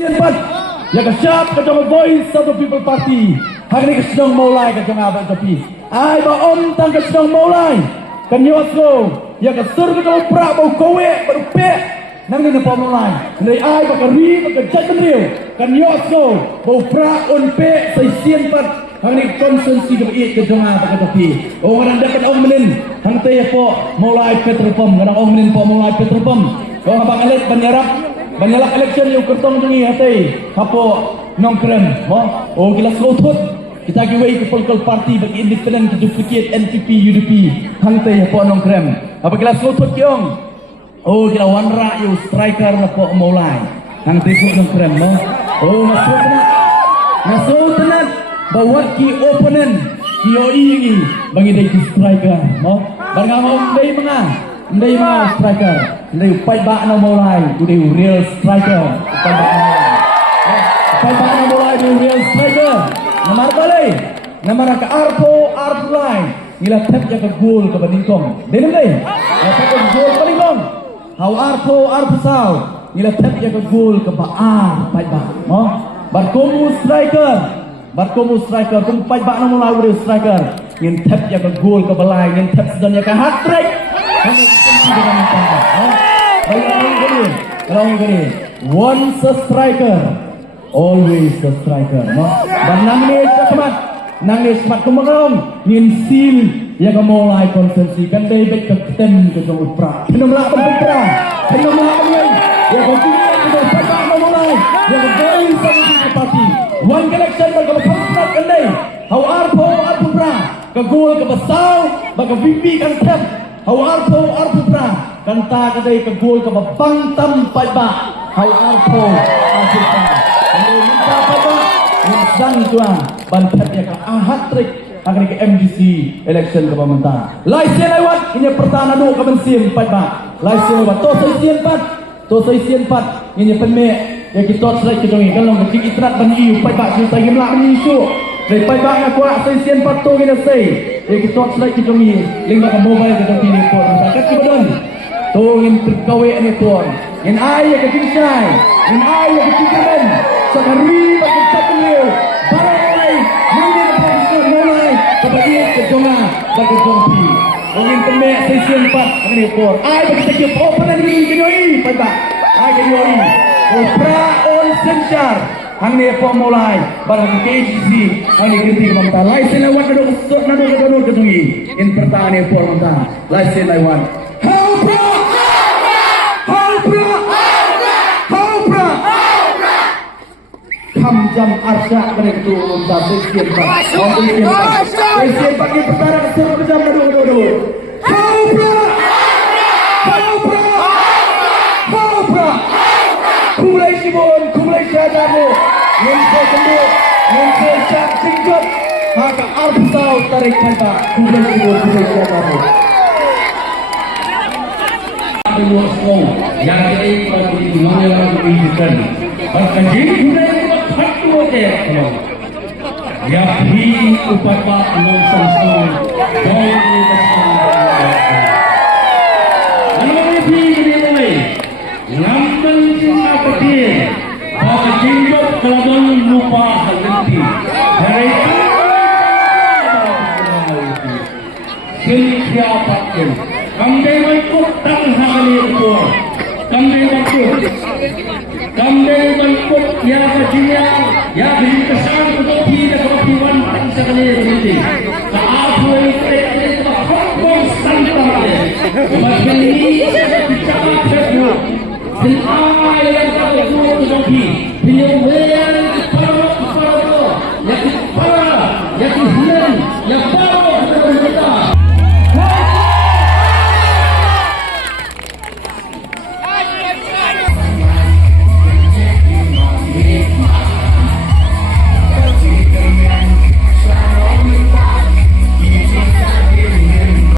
Siapa? Ya kesiap kejong voice of the people party. Hari ini kesedang mulai kejong abang tapi. Ai ba om tang kesedang mulai. Kenyos go. Ya kesur kejong prak bau kowe baru pe. Nang ni nampak mulai. Dari ai ba keri ba kejat kendriu. Kenyos go. Bau prak on pe sai siapa. Hari ini konsensi kebaik kejong abang tapi. Orang dapat om menin. Hang teh po mulai petrol pom. Kadang om menin po mulai petrol pom. Kau abang alit Banyalak election yung kertong dungi hati Hapo nongkrem Oh gila selutut Kita giway ke political party bagi independent duplicate NPP UDP Hangtay hapo nongkrem Apa gila selutut kiong Oh gila wanra yung striker na po maulay Hangtay po nongkrem Oh masuk tenat Bawa ki opponent Ki ini bagi day ki striker Barang mau day Ndai mga striker, ndai fight back na mulai, ndai real striker. Fight back na mulai, ndai real striker. Namar balik, namar ke Arpo line. Ngila tap jaga gol ke Bandingkong. Dengar deh, tap jaga gol Bandingkong. Hau Arpo sao. Ngila tap jaga gol ke Baar fight back. Barkomu striker, kum fight back na mulai real striker. Ngin tap jaga gol ke Balai, ngin tap sedang jaga hat trick. Once a striker, always a striker. Dan nangis semat kumangang ngin sil yang mulai konsensi kan debek ketem ke utara. Penomlak berperang, penomlak bermain. Ya kontinue kita pada mulai. Yang bermain sama parti. One collection bagi berperang kendai. Hau arpo pra ke gol ke besau bagi vivi kan tep. Hau arpo pra kanta kadai ke gol ke bangtam paiba. Hau arpo pra. Kalau minta paiba sang tuan bantet ya ke hat-trick akan ke MDC election ke pemerintah. Laisi lewat ini pertahanan dulu ke bensim paiba. Laisi lewat to sai 4 ini penme ya kita selai ke dongi kalau ke itrat bani paiba kita gemlak ni isu. Dari paiba nga kuat sai 4 to kita sai. Ya kita selai ke dongi lingba ke mobile ke dongi ni pun. Sakat ke don. To ngin terkawe ni pun. Ngin ai ke kinsai. Ngin ai ke kikaran. Sakari bagi takliu. Barai mungkin profesor mulai kepada kejonga bagi jompi. Mungkin temek sesi 4 ini pun. Ai bagi takliu openan ini kenoi pada. Ai kenoi. Opera on senjar. Hang ni pun mulai barang KGC hang ni kritik mamta. Lai selawat nado kedungi. In pertahanan ni pun mamta. Lai selawat. Jam arsa mereka tu untuk sesian pagi pertarungan seru jam dua. Cobra. Kumulai Simon, kumulai Syadamu. Mense kenduk, mense syak singkut. Maka Arbusau tarik mata. Kumulai Simon, kumulai Syadamu. Yang ini kalau dimana menunjukkan bahkan jadi ya hi upapa nonsense dari Ano ni mulai ngambil cinta petir bahkan cinta kelaban lupa henti dari siapa pun kami ikut tangan itu kami ikut ya kajinya ya beri kesan untuk kita kewajiban bangsa kalian ini. Saat itu konstannya, macam ini saya bicara terus. Dan apa yang kau lakukan untuk